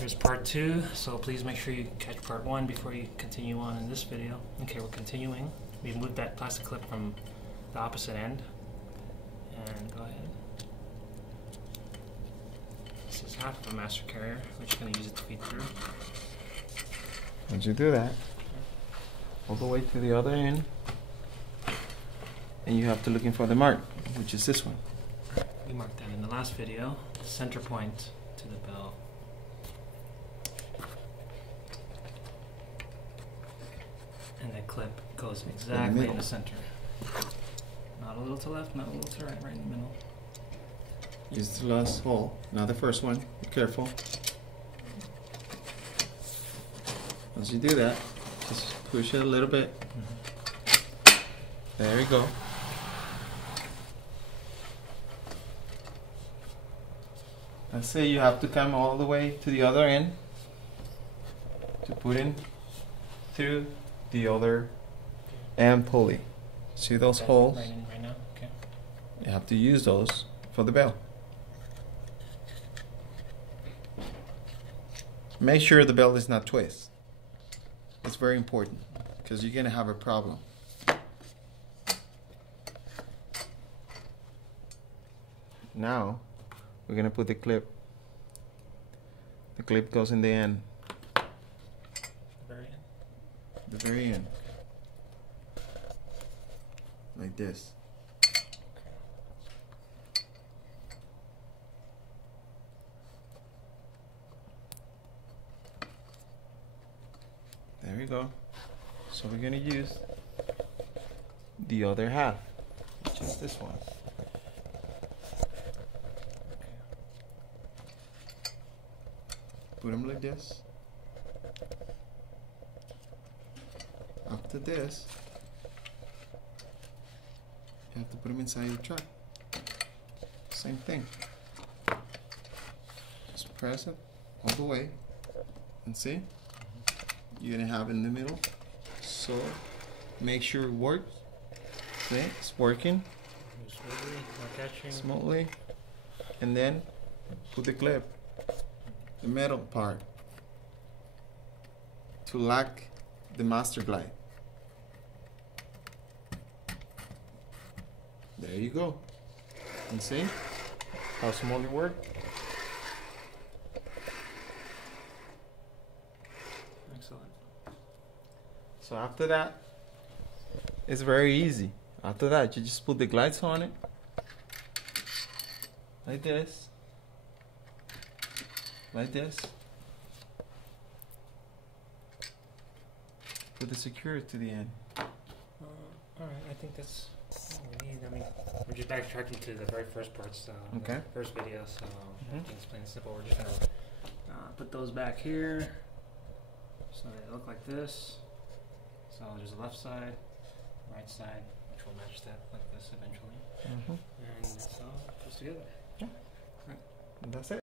Here's part 2, so please make sure you catch part 1 before you continue on in this video. Okay, we're continuing. We've moved that plastic clip from the opposite end. And go ahead. This is half of a master carrier. We're just going to use it to feed through. Once you do that, all the way to the other end, and you have to looking for the mark, which is this one. We marked that in the last video, the center point to the bell. And the clip goes exactly in the center. Not a little to left, not a little to right, right in the middle. Use the last hole, not the first one. Be careful. Once you do that, just push it a little bit. There we go. Let's say you have to come all the way to the other end to put in through the other end pulley. See those holes? Right in right now? Okay. You have to use those for the bell. Make sure the bell is not twist. It's very important because you're gonna have a problem. Now we're gonna put the clip. The clip goes in the end. Very end. The very end. Like this. There we go. So we're gonna use the other half, which is this one. Put them like this. After this, you have to put them inside your truck. Same thing. Just press it all the way, and see? You're gonna have in the middle. So make sure it works. See, it's working Smoothly, not catching. smoothly. And then put the clip, the metal part, to lock the master glide. There you go. And see how small it works? Excellent. So after that, it's very easy. After that, you just put the glides on it, like this, like this. Put the security to the end. Alright, I think that's all we need. I mean, we're just backtracking to the very first parts, Okay. the first video, so I think it's plain and simple. We're just going to put those back here so they look like this. So there's the left side, right side, which will match that like this eventually. And it's all goes together. And that's it.